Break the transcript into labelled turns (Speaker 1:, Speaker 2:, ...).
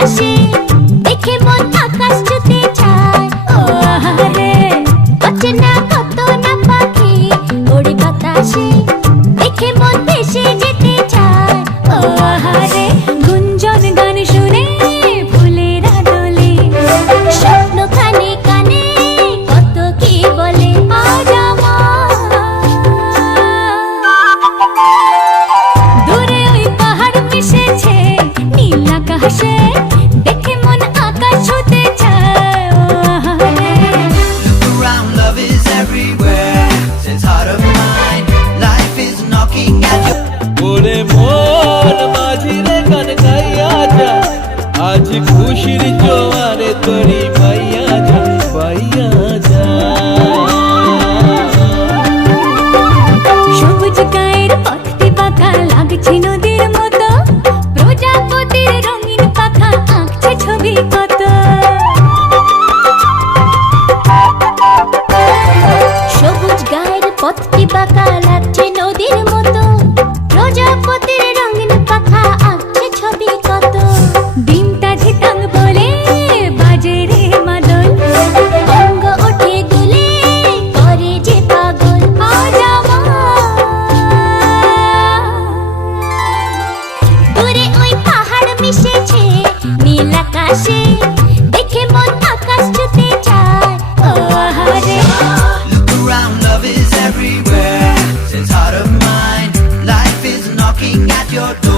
Speaker 1: হাসি দেখে মন আকাশ ছুতে যায় ও আহারে অচেনা
Speaker 2: আজ খুশির জোয়ারে তরি
Speaker 3: দেখে মন আকাশ ছুতে ও আহারে। Look around love is everywhere. Since heart of mine life is knocking at your door.